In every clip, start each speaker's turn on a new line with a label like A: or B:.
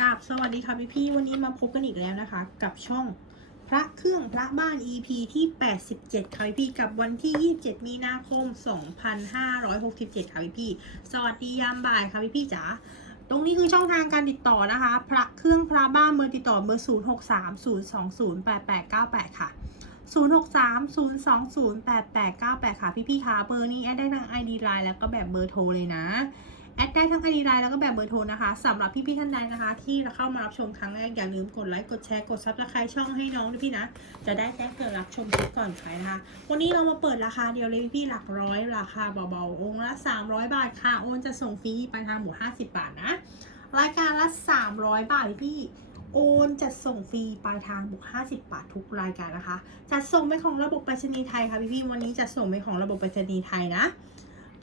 A: กับสวัสดีค่ะพี่พี่วันนี้มาพบกันอีกแล้วนะคะ กับช่องพระเครื่องพระบ้าน EP ที่ 87 ค่ะพี่พี่กับวันที่ 27 มีนาคม 2567 ค่ะพี่พี่สวัสดียามบ่ายค่ะพี่พี่จ๋าตรงนี้คือช่องทางการติดต่อนะคะ พระเครื่องพระบ้านเบอร์ติดต่อเบอร์ 0630208898 ค่ะ 0630208898 ค่ะพี่พี่คะเบอร์นี้แอดได้ทั้ง ID Line แล้วก็แบบเบอร์โทรเลยนะ แอดได้ทั้ง ID Line แล้วก็แบบเบอร์โทรนะคะสำหรับพี่ๆท่านใดนะคะ ที่เข้ามารับชมครั้งแรกอย่าลืมกดไลค์กดแชร์กดซับสไครต์ช่องให้น้องด้วยพี่นะ จะได้แจ้งเกิดรับชมคลิปก่อนใครนะคะ วันนี้เรามาเปิดราคาเดียวเลยพี่ๆหลักร้อยราคาเบาๆองค์ละ 300 บาทค่ะโอนจะส่งฟรีไปทางหมู่ 50 บาทนะรายการละ 300 บาทพี่โอนจะส่งฟรีปลายทางบุก50 บาททุกรายการนะคะ จัดส่งไปของระบบไปรษณีย์ไทยค่ะพี่ๆวันนี้จะส่งไปของระบบไปรษณีย์ไทยนะ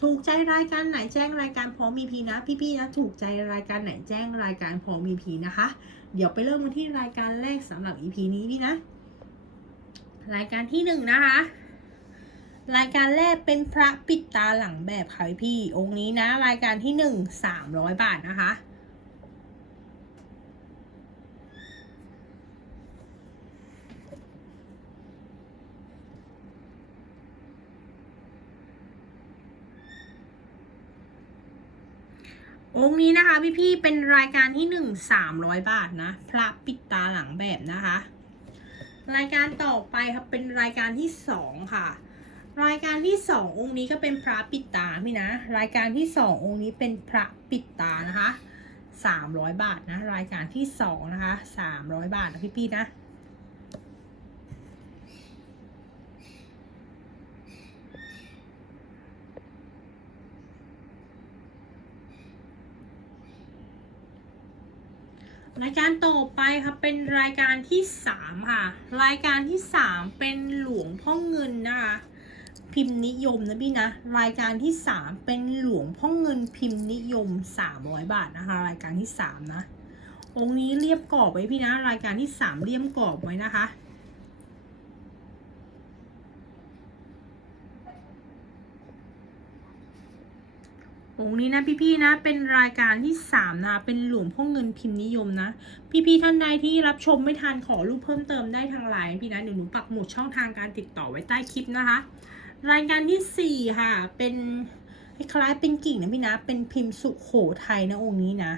A: ถูกใจรายการไหนแจ้งรายการพร้อมมีพีนะ พี่ๆนะถูกใจรายการไหนแจ้งรายการพร้อมมีพีนะคะ เดี๋ยวไปเริ่มกันที่รายการแรกสำหรับ EP นี้พี่นะ รายการที่หนึ่งนะคะ รายการแรกเป็นพระปิดตาหลังแบบค่ะพี่องค์นี้นะ รายการที่หนึ่งสามร้อยบาทนะคะ องค์นี้นะคะพี่ๆเป็นรายการที่หนึ่งสามร้อยบาทนะ พระปิดตาหลังแบบนะคะ รายการต่อไปครับเป็นรายการที่สองค่ะ รายการที่สององค์นี้ก็เป็นพระปิดตาพี่นะ รายการที่สององค์นี้เป็นพระปิดตานะคะสามร้อยบาทนะ รายการที่สองนะคะสามร้อยบาทนะพี่ๆนะ รายการต่อไปค่ะเป็นรายการที่สามค่ะ รายการที่สามเป็นหลวงพ่อเงินนะคะ พิมพ์นิยมนะพี่นะ รายการที่สามเป็นหลวงพ่อเงินพิมพ์นิยมสามร้อยบาทนะคะ รายการที่สามนะ องค์นี้เรียบกรอบไว้พี่นะ รายการที่สามเรียบกรอบไว้นะคะ องค์นี้นะพี่ๆนะ เป็นรายการที่สามนะเป็นหลวงพ่อเงินพิมพ์นิยมนะ พี่ๆท่านใดที่รับชมไม่ทันขอรูปเพิ่มเติมได้ทางไลน์พี่นะเดี๋ยวหนูปักหมุดช่องทางการติดต่อไว้ใต้คลิปนะคะ รายการที่สี่ค่ะ เป็นคล้ายเป็นกิ่งนะพี่นะ เป็นพิมพ์สุโขทัยนะองค์นี้นะ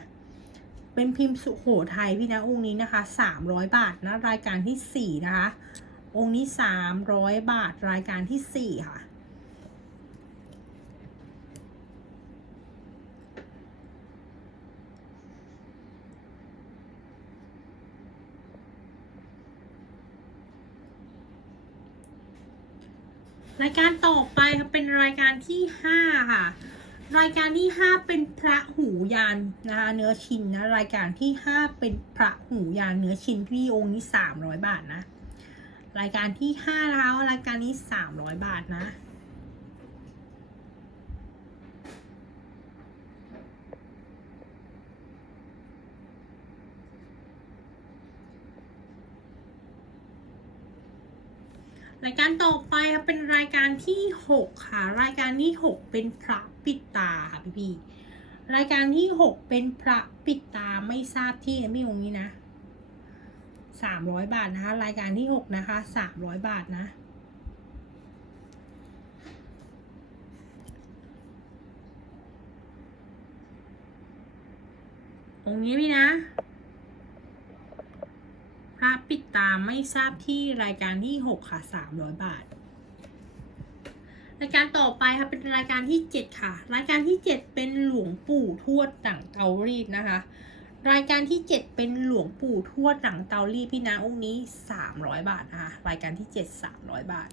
A: เป็นพิมพ์สุโขทัยพี่นะองค์นี้นะคะสามร้อยบาทนะรายการที่สี่นะคะองค์นี้สามร้อยบาทรายการที่สี่ค่ะ รายการต่อไปค่ะเป็นรายการที่ห้าค่ะ รายการที่ห้าเป็นพระหูยานนะคะเนื้อชิ้นนะรายการที่ห้าเป็นพระหูยานเนื้อชิ้นพี่องค์นี้สามร้อยบาทนะ รายการที่ห้าแล้วรายการนี้สามร้อยบาทนะ รายการต่อไปครับเป็นรายการที่หกค่ะ รายการที่หกเป็นพระปิดตาค่ะพี่พี่รายการที่หกเป็นพระปิดตาไม่ทราบที่นะพี่องค์นี้นะสามร้อยบาทนะคะ รายการที่หกนะคะสามร้อยบาทนะองนี้พี่นะ ระปิดตาไม่ทราบที่รายการที่ 6 ค่ะ 300 บาท รายการต่อไปค่ะเป็นรายการที่ 7 ค่ะ รายการที่ 7 เป็นหลวงปู่ทวดหนังเตารีดนะคะ รายการที่ 7 เป็นหลวงปู่ทวดหลังเตารีดพี่นะองค์นี้ 300 บาทนะคะรายการที่ 7 300 บาท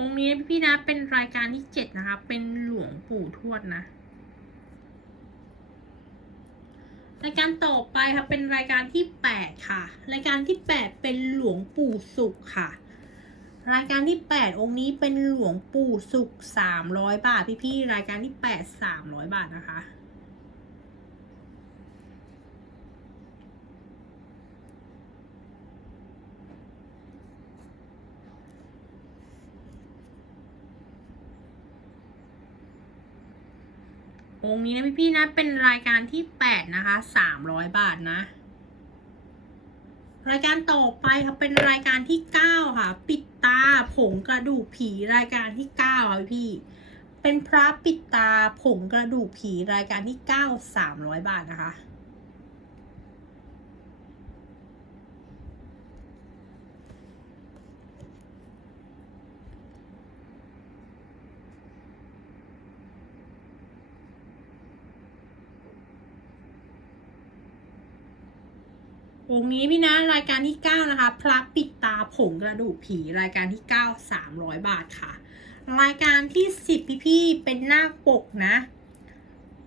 A: องค์นี้พี่นะเป็นรายการที่เจ็ดนะคะ เป็นหลวงปู่ทวดนะ รายการต่อไปค่ะเป็นรายการที่แปดค่ะ รายการที่แปดเป็นหลวงปู่สุขค่ะ รายการที่แปดองค์นี้เป็นหลวงปู่สุขสามร้อยบาทพี่ๆรายการที่แปดสามร้อยบาทนะคะ องค์นี้นะพี่ๆนะเป็นรายการที่แปดนะคะสามร้อยบาทนะ รายการต่อไปค่ะเป็นรายการที่เก้าค่ะ ปิดตาผงกระดูกผีรายการที่เก้าค่ะพี่ เป็นพระปิดตาผงกระดูกผีรายการที่เก้าสามร้อยบาทนะคะ องค์นี้พี่นะรายการที่ 9 นะคะ พระปิดตาผงกระดูกผีรายการที่ 9 300 บาทค่ะ รายการที่ 10 พี่พี่เป็นหน้าคปกนะ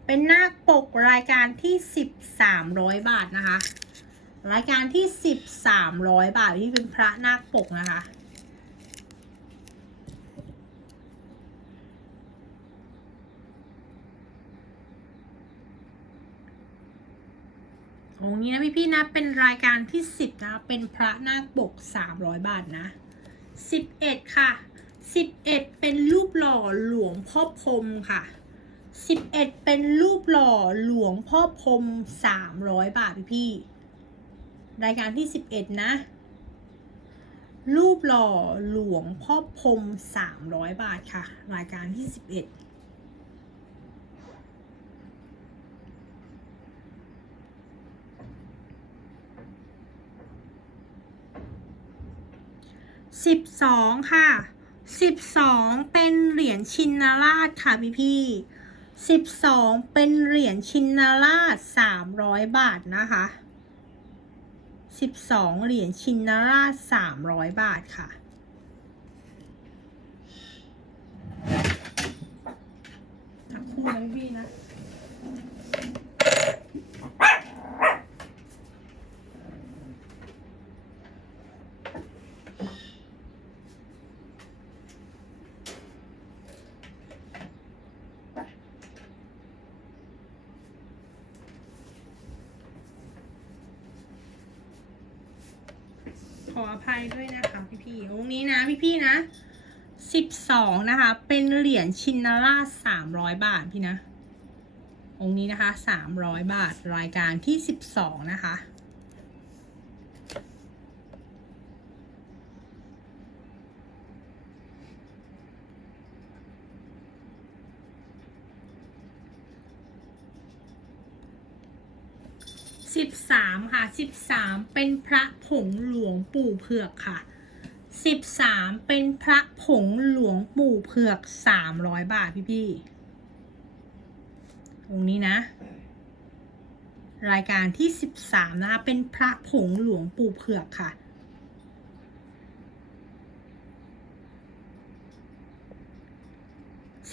A: เป็นหน้าคปกรายการที่ 10 300 บาทนะคะ รายการที่ 10 300 บาทที่เป็นพระนาคปกนะคะ โมงนี้นะพี่พี่นะ เป็นรายการที่ 10 นะ เป็นพระนาคปก 300 บาทนะ 11 ค่ะ 11 เป็นรูปหล่อหลวงพ่อพรมค่ะ 11 เป็นรูปหล่อหลวงพ่อพรม 300 บาทพี่พี่ รายการที่ 11 นะ รูปหล่อหลวงพ่อพรม 300 บาทค่ะ รายการที่ 11 สิบสองค่ะสิบสองเป็นเหรียญชินราชค่ะพี่พี่สิบสองเป็นเหรียญชินราชสามร้อยบาทนะคะสิบสองเหรียญชินราชสามร้อยบาทค่ะทั้งคู่นะพี่พี่นะ ขออภัยด้วยนะคะพี่พี่ๆองค์นี้นะ พี่นะสิบสองนะคะ เป็นเหรียญชินราสามร้อยบาทพี่นะ องค์นี้นะคะสามร้อยบาทรายการที่สิบสองนะคะสิบสามค่ะสิบสามเป็นพระผงหลวงปู่เผือกค่ะ สิบสามเป็นพระผงหลวงปู่เผือกสามร้อยบาทพี่พี่ๆองนี้นะ รายการที่สิบสามนะคะ เป็นพระผงหลวงปู่เผือกค่ะ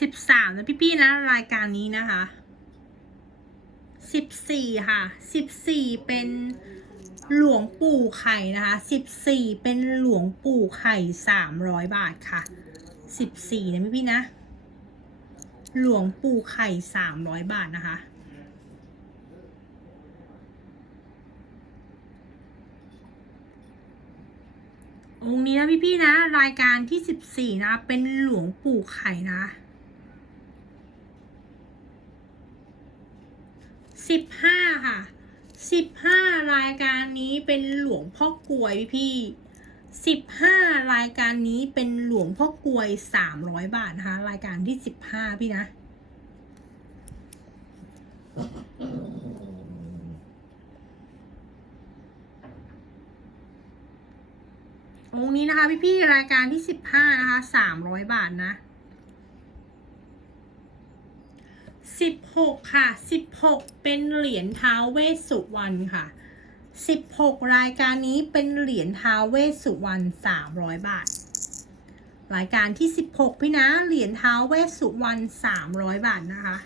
A: สิบสามนะพี่ๆนะ รายการนี้นะคะสิบสี่ค่ะสิบสี่เป็น หลวงปู่ไข่นะคะสิบสี่เป็นหลวงปู่ไข่สามร้อยบาทค่ะสิบสี่นะพี่พี่นะ หลวงปู่ไข่สามร้อยบาทนะคะ องค์นี้นะพี่พี่ๆนะ รายการที่สิบสี่นะ เป็นหลวงปู่ไข่นะสิบห้าค่ะ สิบห้ารายการนี้เป็นหลวงพ่อกลวยพี่สิบห้ารายการนี้เป็นหลวงพ่อกลวยสามร้อยบาทนะคะ รายการที่สิบห้าพี่นะองนี้นะคะพี่พี่ๆรายการที่สิบห้านะคะสามร้อยบาทนะ สิบหกค่ะสิบหกเป็นเหรียญท้าวเวสสุวรรณค่ะสิบหกรายการนี้เป็นเหรียญท้าวเวสสุวรรณสามร้อยบาท รายการที่สิบหกพี่นะ เหรียญท้าวเวสสุวรรณสามร้อยบาทนะคะ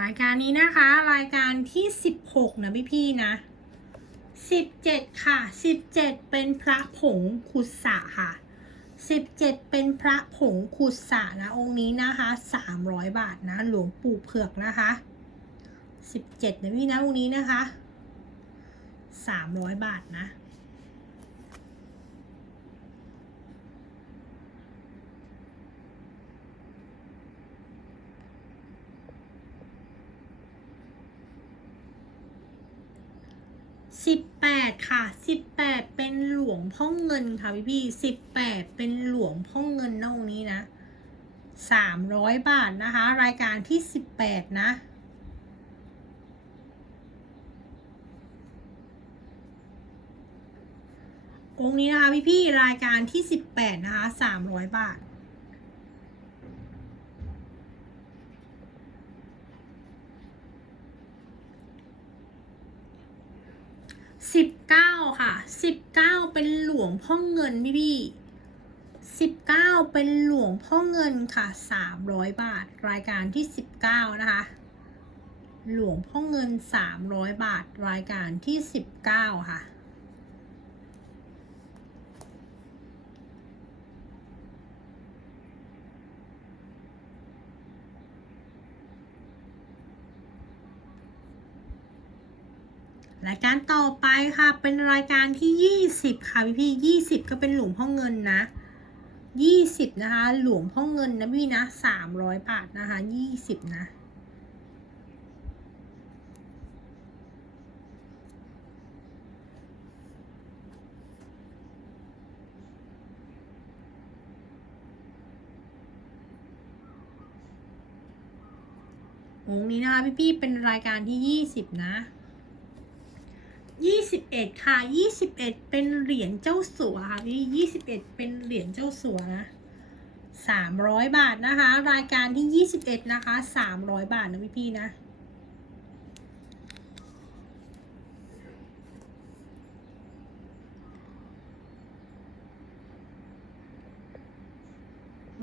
A: รายการนี้นะคะ รายการที่สิบหกนะพี่พี่ๆนะ สิบเจ็ดค่ะสิบเจ็ดเป็นพระผงขุดสะค่ะสิบเจ็ดเป็นพระผงขุดสะนะองค์นี้นะคะสามร้อยบาทนะหลวงปู่เผือกนะคะสิบเจ็ดนะพี่นะองค์นี้นะคะสามร้อยบาทนะ สิบแปดค่ะสิบแปดเป็นหลวงพ่อเงินค่ะพี่พี่สิบแปดเป็นหลวงพ่อเงินนองนี้นะสามร้อยบาทนะคะ รายการที่สิบแปดนะองค์นี้นะคะพี่พี่รายการที่สิบแปดนะคะสามร้อยบาท สิบเก้าค่ะสิบเก้าเป็นหลวงพ่อเงินพี่พี่สิบเก้าเป็นหลวงพ่อเงินค่ะสามร้อยบาท รายการที่สิบเก้านะคะ หลวงพ่อเงินสามร้อยบาท รายการที่สิบเก้าค่ะ รายการต่อไปค่ะ เป็นรายการที่ยี่สิบค่ะพี่พี่ยี่สิบก็เป็นหลวงพ่อเงินนะยี่สิบนะคะ หลวงพ่อเงินนะพี่นะสามร้อยบาทนะคะยี่สิบนะองนี้นะคะพี่พี่ๆเป็นรายการที่ยี่สิบนะ ยี่สิบเอ็ดค่ะยี่สิบเอ็ดเป็นเหรียญเจ้าสัวค่ะพี่ยี่สิบเอ็ดเป็นเหรียญเจ้าสัวนะสามร้อยบาทนะคะ รายการที่ยี่สิบเอ็ดนะคะสามร้อยบาทนะพี่พี่นะ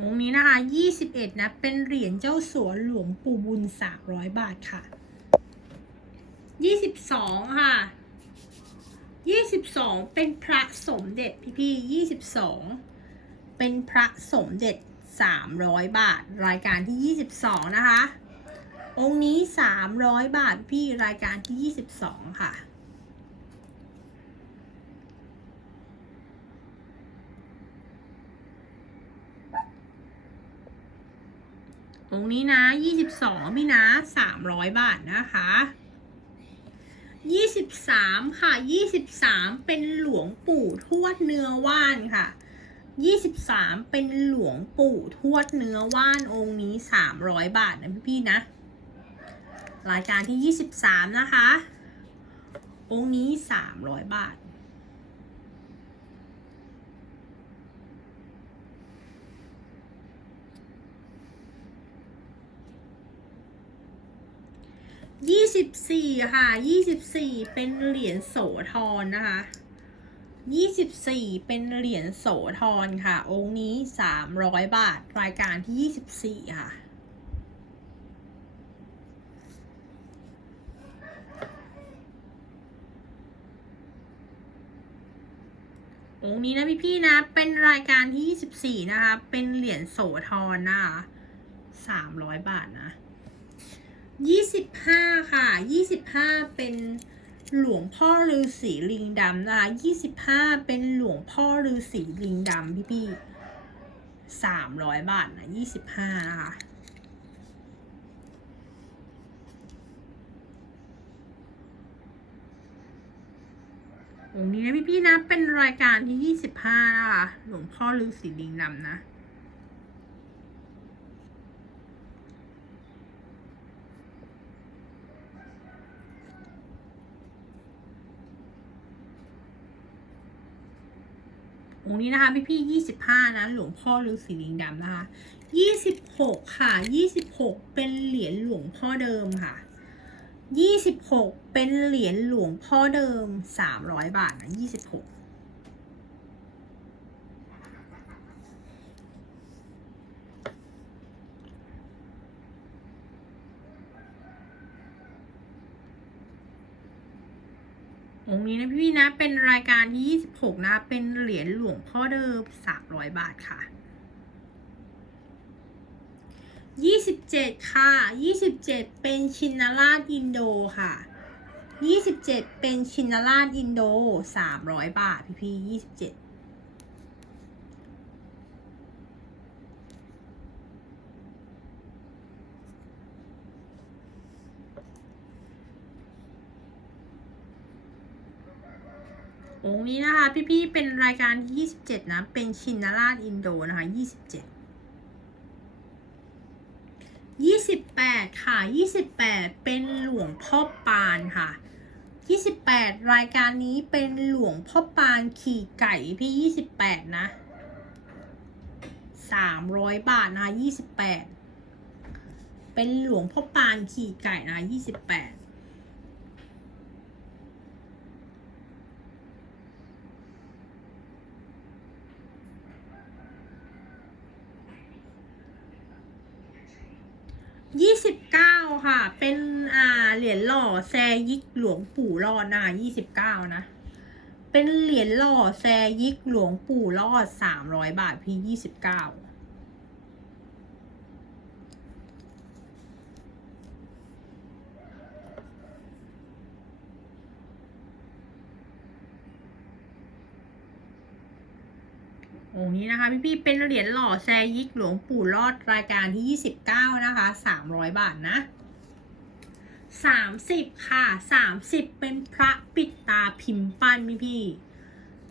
A: องนี้นะคะยี่สิบเอ็ดนะ เป็นเหรียญเจ้าสัวหลวงปู่บุญสามร้อยบาทค่ะยี่สิบสองค่ะ ยี่สิบสองเป็นพระสมเด็จพี่พี่ยี่สิบสองเป็นพระสมเด็จสามร้อยบาท รายการที่ยี่สิบสองนะคะ องค์นี้สามร้อยบาทพี่รายการที่ยี่สิบสองค่ะองค์นี้นะยี่สิบสองพี่นะสามร้อยบาทนะคะ ยี่สิบสามค่ะยี่สิบสามเป็นหลวงปู่ทวดเนื้อว่านค่ะยี่สิบสามเป็นหลวงปู่ทวดเนื้อว่านองค์นี้สามร้อยบาทนะพี่ๆนะ รายการที่ยี่สิบสามนะคะ องค์นี้สามร้อยบาท ยี่ สิบสี่ค่ะยี่สิบสี่เป็นเหรียญโสธรนะคะยี่สิบสี่เป็นเหรียญโสธรค่ะ องค์นี้สามร้อยบาท รายการที่ยี่สิบสี่ค่ะองค์นี้นะพี่ๆนะ เป็นรายการที่ยี่สิบสี่นะคะ เป็นเหรียญโสธรนะคะสามร้อยบาทนะ ยี่สิบห้าค่ะยี่สิบห้าเป็นหลวงพ่อฤาษีลิงดำนะคะยี่สิบห้าเป็นหลวงพ่อฤาษีลิงดำพี่พี่สามร้อยบาทนะยี่สิบห้านะคะองค์นี้นะพี่พี่นะเป็นรายการที่ยี่สิบห้านะคะหลวงพ่อฤาษีลิงดำนะ องค์นี้นะคะพี่พี่ยี่สิบห้านะหลวงพ่อฤาษีลิงดำนะคะยี่สิบหกค่ะยี่สิบหกเป็นเหรียญหลวงพ่อเดิมค่ะยี่สิบหกเป็นเหรียญหลวงพ่อเดิมสามร้อยบาทนะยี่สิบหก องค์นี้นะพี่นะเป็นรายการที่26นะ เป็นเหรียญหลวงพ่อเดิม300 บาทค่ะ 27 ค่ะ 27 เป็นชินราชอินโดค่ะ 27 เป็นชินราชอินโด 300 บาท พี่พี่27 องค์นี้นะคะ พี่ๆ เป็นรายการที่ 27 นะ เป็นชินนาราชอินโดนะคะ 27 28 ค่ะ 28 เป็นหลวงพ่อปานค่ะ 28 รายการนี้เป็นหลวงพ่อปานขี่ไก่พี่ 28 นะ 300 บาทนะคะ 28 เป็นหลวงพ่อปานขี่ไก่นะ 28 ยี่สิบเก้า ค่ะ เป็นอ่าเหรียญหล่อแซยิกหลวงปู่รอดนะคะยี่สิบเก้านะ เป็นเหรียญหล่อแซยิกหลวงปู่รอดสามร้อยบาทพี่ยี่สิบเก้าองค์นี้นะคะพี่พี่ๆเป็นเหรียญหล่อแซยิกหลวงปู่รอดรายการที่ 29 นะคะ 300 บาทนะ 30 ค่ะ 30 เป็นพระปิดตาพิมพ์ปั้นพี่พี่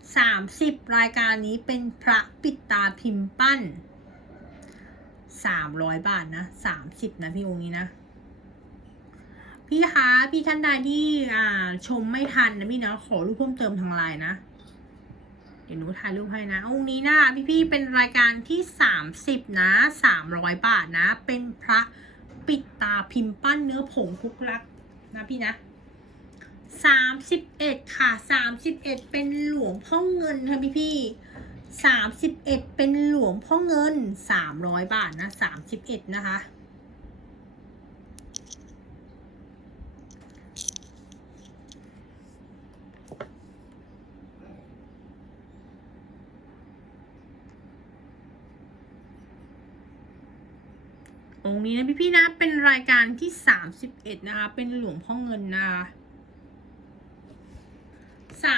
A: 30 รายการนี้เป็นพระปิดตาพิมพ์ปั้น 300 บาทนะ 30 นะพี่องค์นี้นะ พี่คะพี่ท่านใดที่อ่าชมไม่ทันนะพี่เนาะขอรูปเพิ่มเติมทางไลน์นะ เดี๋ยวหนูถ่ายรูปให้นะ องค์นี้นะคะพี่เป็นรายการที่ 30 นะ 300 บาทนะ เป็นพระ ปิดตาพิมพ์ปั้นเนื้อผงคุกรักนะพี่นะสามสิบเอ็ดค่ะสามสิบเอ็ดเป็นหลวงพ่อเงินค่ะพี่พี่สามสิบเอ็ดเป็นหลวงพ่อเงินสามร้อยบาทนะสามสิบเอ็ดนะคะ องค์นี้นะพี่ๆนะเป็นรายการที่31นะคะ เป็นหลวงพ่อเงินนะคะ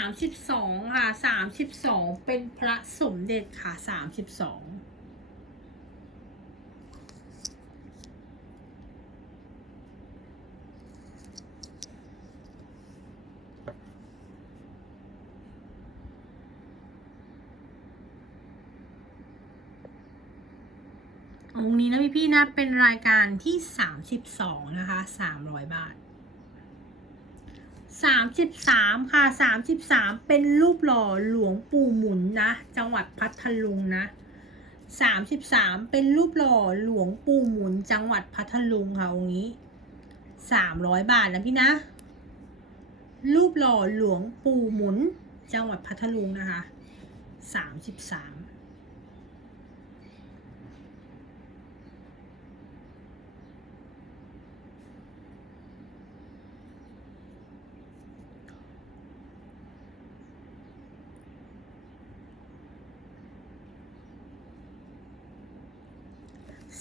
A: 32ค่ะ32เป็นพระสมเด็จค่ะ32อง นะพี่พี่นะเป็นรายการที่สามสิบสองนะคะสามร้อยบาทสามสิบสามค่ะสามสิบสามเป็นรูปหล่อหลวงปู่หมุนนะ จังหวัดพัทลุงนะสามสิบสามเป็นรูปหล่อหลวงปู่หมุน จังหวัดพัทลุงค่ะองค์นี้สามร้อยบาทนะพี่นะ รูปหล่อหลวงปู่หมุน จังหวัดพัทลุงนะคะสามสิบสาม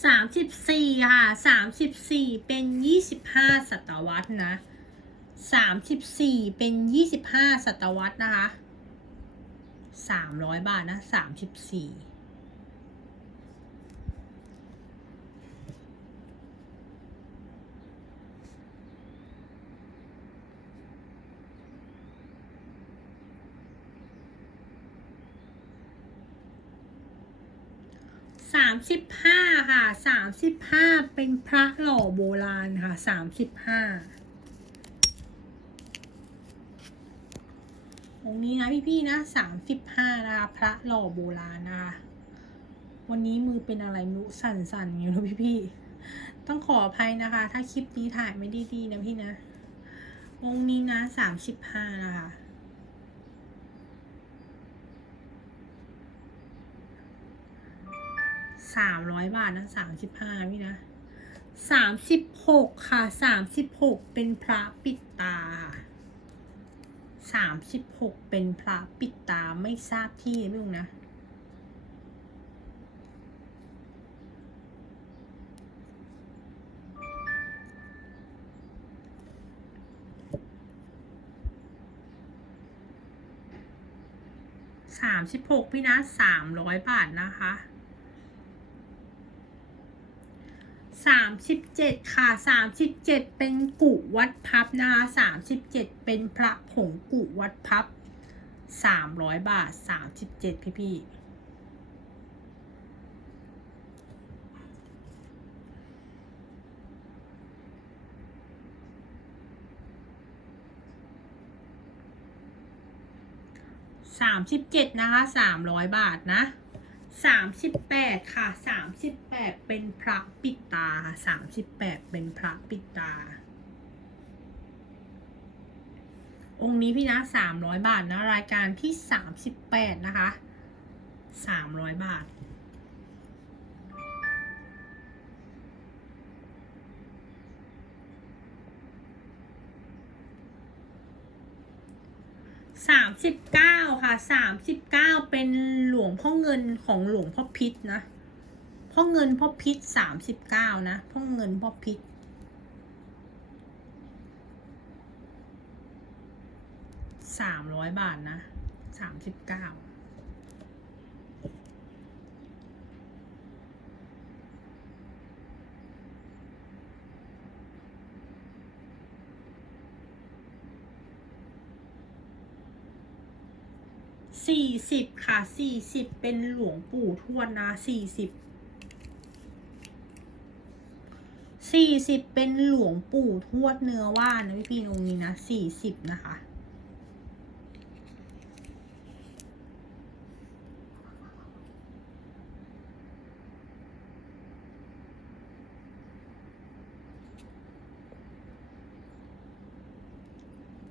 A: สามสามสิบสี่ค่ะสามสิบสี่เป็นยี่สิบห้าศตวรรษนะสามสิบสี่เป็นยี่สิบห้าศตวรรษนะคะสามร้อยบาทนะสามสิบสี่ สิบห้าค่ะสามสิบห้าเป็นพระหล่อโบราณค่ะสามสิบห้าองค์นี้นะพี่ๆนะสามสิบห้านะคะพระหล่อโบราณนะคะวันนี้มือเป็นอะไรไมุสั่นๆอยู่นะพี่ๆต้องขออภัยนะคะ ถ้าคลิปนี้ถ่ายไม่ด้ดีนะพี่นะองค์นี้นะสามสิบห้านะคะ สามร้อยบาทนะสามสิบห้าพี่นะสามสิบหกค่ะสามสิบหกเป็นพระปิดตาสามสิบหกเป็นพระปิดตาไม่ทราบที่ไม่รู้นะสามสิบหกพี่นะสามร้อยบาทนะคะ สามสิบเจ็ดค่ะสามสิบเจ็ดเป็นกุวัดพับนะคะสามสิบเจ็ดเป็นพระผงกุวัดพับสามร้อยบาทสามสิบเจ็ดพี่พี่สามสิบเจ็ดนะคะสามร้อยบาทนะ สามสิบแปดค่ะสามสิบแปดเป็นพระปิดตาสามสิบแปดเป็นพระปิดตา องค์นี้พี่นะสามร้อยบาทนะ รายการที่สามสิบแปดนะคะสามร้อยบาท สามสิบเก้าค่ะสามสิบเก้าเป็นหลวงพ่อเงินของหลวงพ่อพิษนะพ่อเงินพ่อพิษสามสิบเก้านะพ่อเงินพ่อพิษสามร้อยบาทนะสามสิบเก้า สี่สิบค่ะสี่สิบเป็นหลวงปู่ทวดนะสี่สิบสี่สิบเป็นหลวงปู่ทวดเนื้อว่านนะพี่พี่ตรงนี้นะสี่สิบนะคะ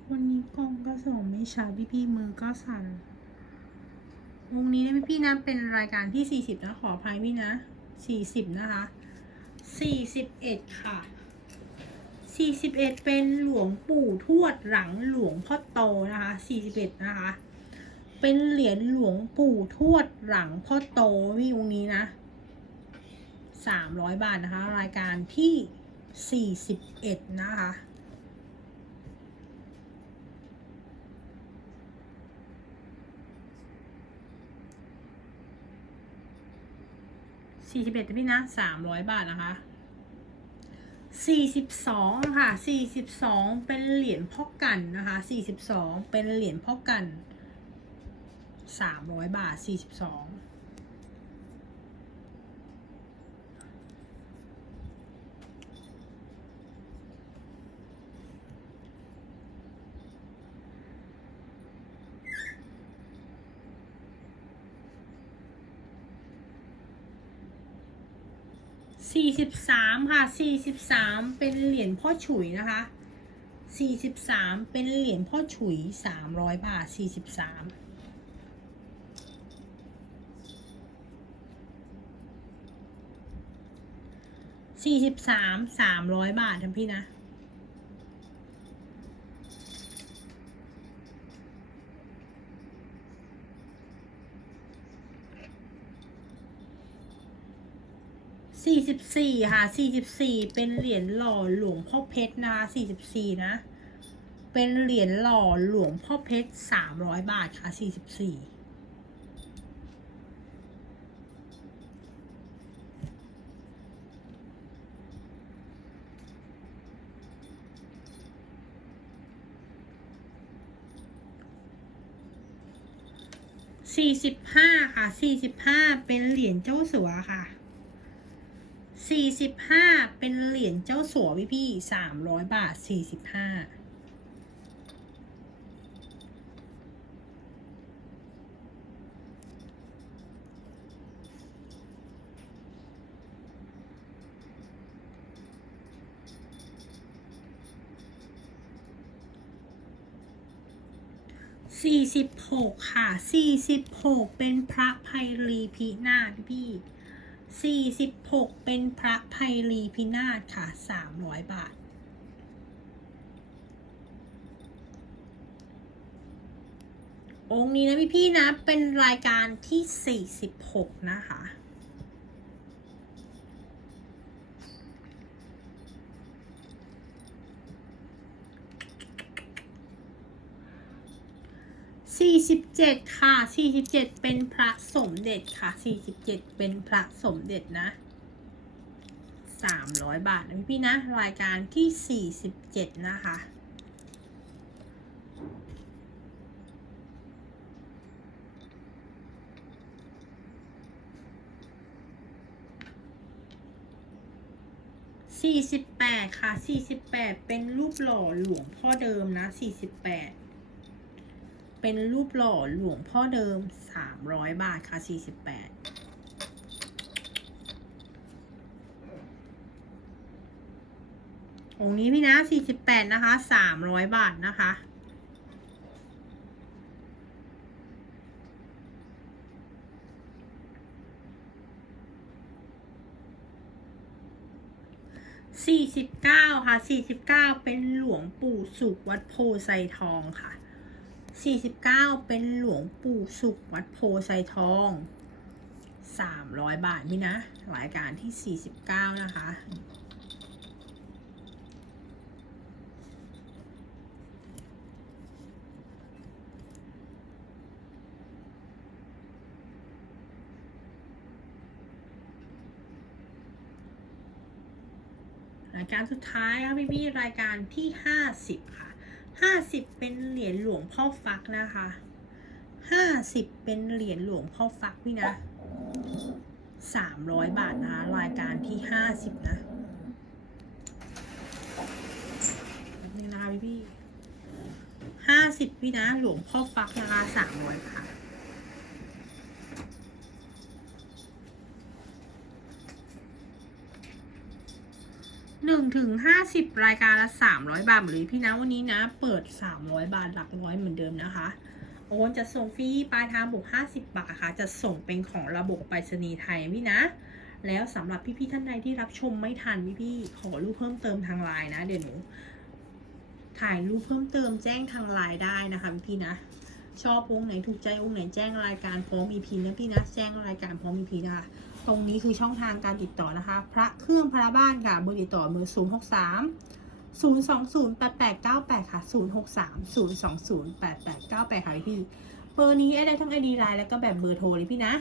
A: วันนี้กล้องก็ส่งไม่ชัดพี่พี่มือก็สั่น วงนี้นะพี่พี่นะ เป็นรายการที่ 40 นะ ขออภัยพี่นะ 40 นะคะ 41 ค่ะ 41 เป็นหลวงปู่ทวดหลังหลวงพ่อโตนะคะ 41 นะคะ เป็นเหรียญหลวงปู่ทวดหลังพ่อโตพี่วงนี้นะ 300 บาทนะคะ รายการที่ 41 นะคะ สี่สิบเอ็ดพี่นะสามร้อยบาทนะคะสี่สิบสองค่ะสี่สิบสองเป็นเหรียญพ่อกันนะคะสี่สิบสองเป็นเหรียญพ่อกันสามร้อยบาทสี่สิบสอง สี่สิบสามค่ะสี่สิบสามเป็นเหรียญพ่อฉุยนะคะสี่สิบสามเป็นเหรียญพ่อฉุยสามร้อยบาทสี่สิบสามสี่สิบสามสามร้อยบาททั้งพี่นะ สี่สิบสี่ค่ะสี่สิบสี่เป็นเหรียญหล่อหลวงพ่อเพชรนะคะสี่สิบสี่นะ เป็นเหรียญหล่อหลวงพ่อเพชรสามร้อยบาทค่ะสี่สิบสี่สี่สิบห้าค่ะสี่สิบห้าเป็นเหรียญเจ้าสัวค่ะ สี่สิบห้าเป็นเหรียญเจ้าสัวพี่พี่สามร้อยบาทสี่สิบห้าสี่สิบหกค่ะสี่สิบหกเป็นพระไพรีพินาศพี่ สี่สิบหกเป็นพระไพรีพินาศค่ะสามร้อยบาท องค์นี้นะพี่พี่ๆนะ เป็นรายการที่สี่สิบหกนะคะ สี่สิบเจ็ดค่ะสี่สิบเจ็ดเป็นพระสมเด็จค่ะสี่สิบเจ็ดเป็นพระสมเด็จนะสามร้อยบาทนะพี่นะ รายการที่สี่สิบเจ็ดนะคะ48 ค่ะปดเป็นรูปหล่อหลวงพ่อเดิมนะสี่สิบแปด เป็นรูปหล่อหลวงพ่อเดิมสามร้อยบาทค่ะสี่สิบแปดองค์นี้พี่นะสี่สิบแปดนะคะสามร้อยบาทนะคะ สี่สิบเก้าค่ะ สี่สิบเก้าเป็นหลวงปู่สุขวัดโพไซทองค่ะ สี่สิบเก้าเป็นหลวงปู่สุขวัดโพไซทองสามร้อยบาทนี่นะรายการที่สี่สิบเก้านะคะ รายการสุดท้ายค่ะพี่พี่ๆรายการที่ห้าสิบค่ะ ห้าสิบเป็นเหรียญหลวงพ่อฟักนะคะห้าสิบเป็นเหรียญหลวงพ่อฟักพี่นะสามร้อยบาทนะคะรายการที่ห้าสิบนะนี่นะคะพี่พี่ห้าสิบพี่นะหลวงพ่อฟักนะคะสามร้อยค่ะนึ่ง ถึงห้าสิบรายการละสามร้อยบาทหมดเลยพี่นะวันนี้นะ เปิดสามร้อยบาทหลักร้อยเหมือนเดิมนะคะโอนจะส่งฟรีปลายทางบวกห้าสิบาทค่ะ จะส่งเป็นของระบบไปรษณีย์ไทยพี่นะ แล้วสำหรับพี่ๆท่านใดที่รับชมไม่ทันพี่ๆขอรูปเพิ่มเติมทางไลน์นะ เดี๋ยวหนูถ่ายรูปเพิ่มเติมแจ้งทางไลน์ได้นะคะพี่ๆนะ ชอบองค์ไหนถูกใจองค์ไหนแจ้งรายการพร้อมมีพีนะพี่นะแจ้งรายการพร้อมมีพีนะคะ ตรงนี้คือช่องทางการติดต่อนะคะ พระเครื่องพระบ้านค่ะเบอร์ติดต่อเบอร์0 6 3 0 2 0 8 8 9 8 ค่ะ 0 6 3 0 2 0 8 8 9 8 ค่ะพี่ เบอร์นี้ได้ทั้งไอดีไลน์แล้วก็แบบเบอร์โทรเลยพี่นะ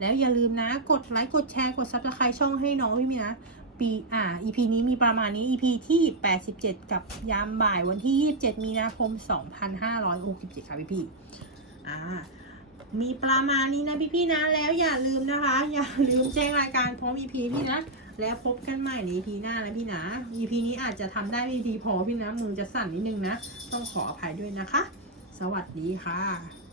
A: แล้วอย่าลืมนะ กดไลค์ กดแชร์ กดซับสไครต์ช่องให้น้องพี่มีนะ ปีอ่า EP นี้มีประมาณนี้ EP ที่ 87 กับยามบ่ายวันที่ 27 มีนาคม 2567 ค่ะพี่พี่อ่า มีประมาณนี้นะพี่ๆนะ แล้วอย่าลืมนะคะ อย่าลืมแจ้งรายการพร้อม EP พี่นะ แล้วพบกันใหม่ใน EP หน้านะพี่นะ EP นี้อาจจะทำได้ไม่ EP พอพี่นะมือจะสั่นนิดนึงนะ ต้องขออภัยด้วยนะคะ สวัสดีค่ะ